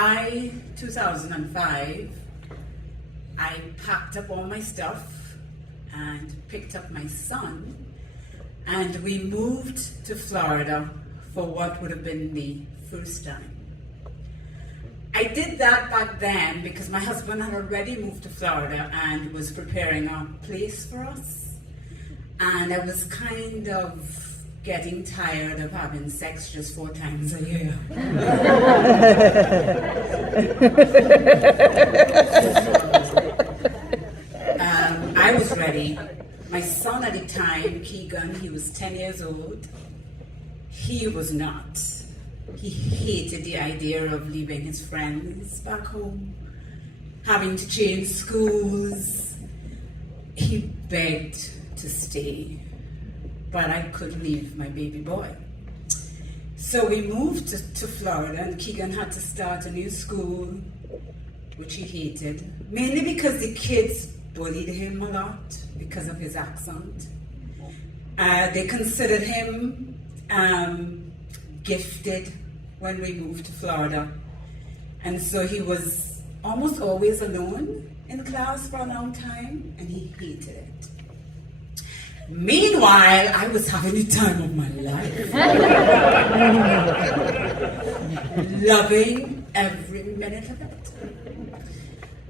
by 2005, I packed up all my stuff and picked up my son, and we moved to Florida for what would have been the first time. I did that back then because my husband had already moved to Florida and was preparing a place for us. And I was kind of getting tired of having sex just 4 times a year. I was ready. My son at the time, Keegan, he was 10 years old. He was not. He hated the idea of leaving his friends back home, having to change schools. He begged to stay, but I couldn't leave my baby boy. So we moved to Florida, and Keegan had to start a new school, which he hated, mainly because the kids bullied him a lot because of his accent. They considered him gifted when we moved to Florida. And so he was almost always alone in class for a long time, and he hated it. Meanwhile, I was having the time of my life. Loving every minute of it.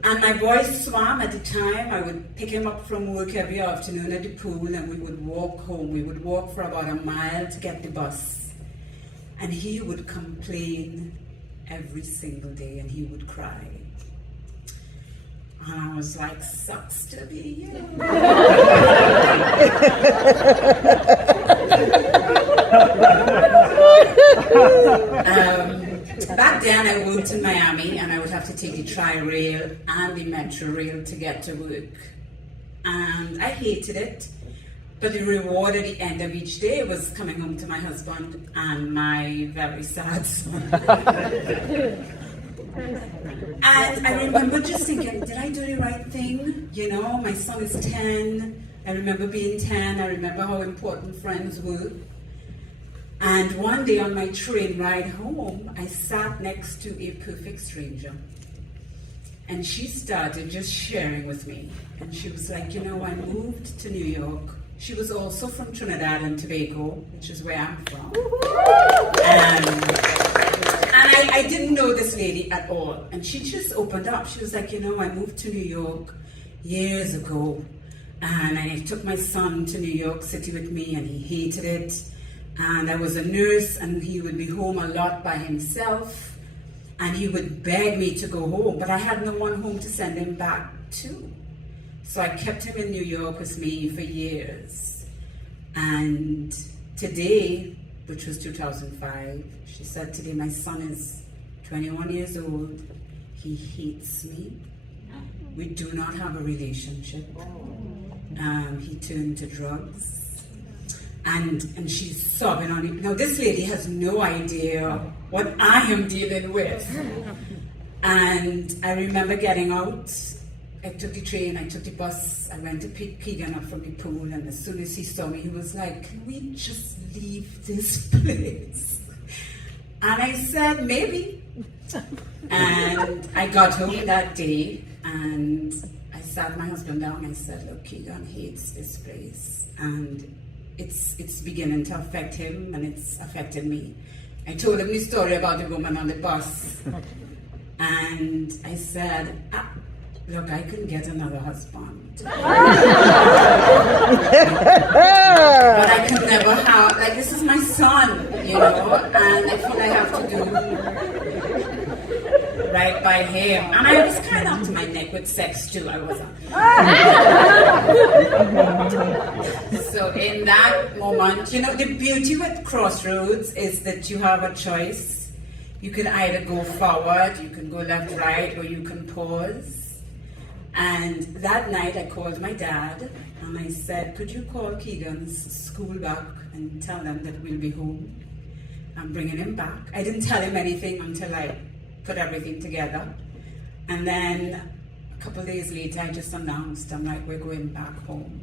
And my boy swam at the time. I would pick him up from work every afternoon at the pool, and we would walk home. We would walk for about a mile to get the bus. And he would complain every single day, and he would cry. And I was like, sucks to be you. Back then I worked in Miami, and I would have to take the Tri-Rail and the Metro Rail to get to work. And I hated it. But the reward at the end of each day was coming home to my husband and my very sad son. And I remember just thinking, did I do the right thing? You know, my son is 10. I remember being 10. I remember how important friends were. And one day on my train ride home, I sat next to a perfect stranger. And she started just sharing with me. And she was like, you know, I moved to New York. She was also from Trinidad and Tobago, which is where I'm from. And I didn't know this lady at all. And she just opened up. She was like, you know, I moved to New York years ago. And I took my son to New York City with me, and he hated it. And I was a nurse, and he would be home a lot by himself. And he would beg me to go home, but I had no one home to send him back to. So I kept him in New York with me for years. And today, which was 2005, she said today, my son is 21 years old. He hates me. We do not have a relationship. He turned to drugs. And she's sobbing on it. Now this lady has no idea what I am dealing with. And I remember getting out. I took the train, I took the bus, I went to pick Keegan up from the pool, and as soon as he saw me, he was like, can we just leave this place? And I said, maybe. And I got home that day, and I sat my husband down, and I said, look, Keegan hates this place, and it's beginning to affect him, and it's affected me. I told him the story about the woman on the bus, and I said, look, I couldn't get another husband. But I could never have, like, this is my son, you know, and I feel I have to do right by him. And I was kind of up to my neck with sex too, I wasn't. So in that moment, you know, the beauty with Crossroads is that you have a choice. You can either go forward, you can go left, right, or you can pause. And that night I called my dad and I said, could you call Keegan's school back and tell them that we'll be home? I'm bringing him back. I didn't tell him anything until I put everything together. And then a couple of days later I just announced, I'm like, we're going back home.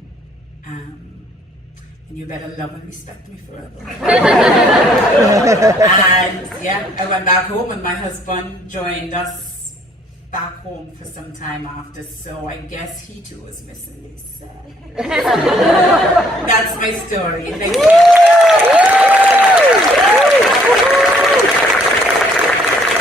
and you better love and respect me forever. And yeah, I went back home, and my husband joined us back home for some time after, so I guess he too was missing his. That's my story. Thank you.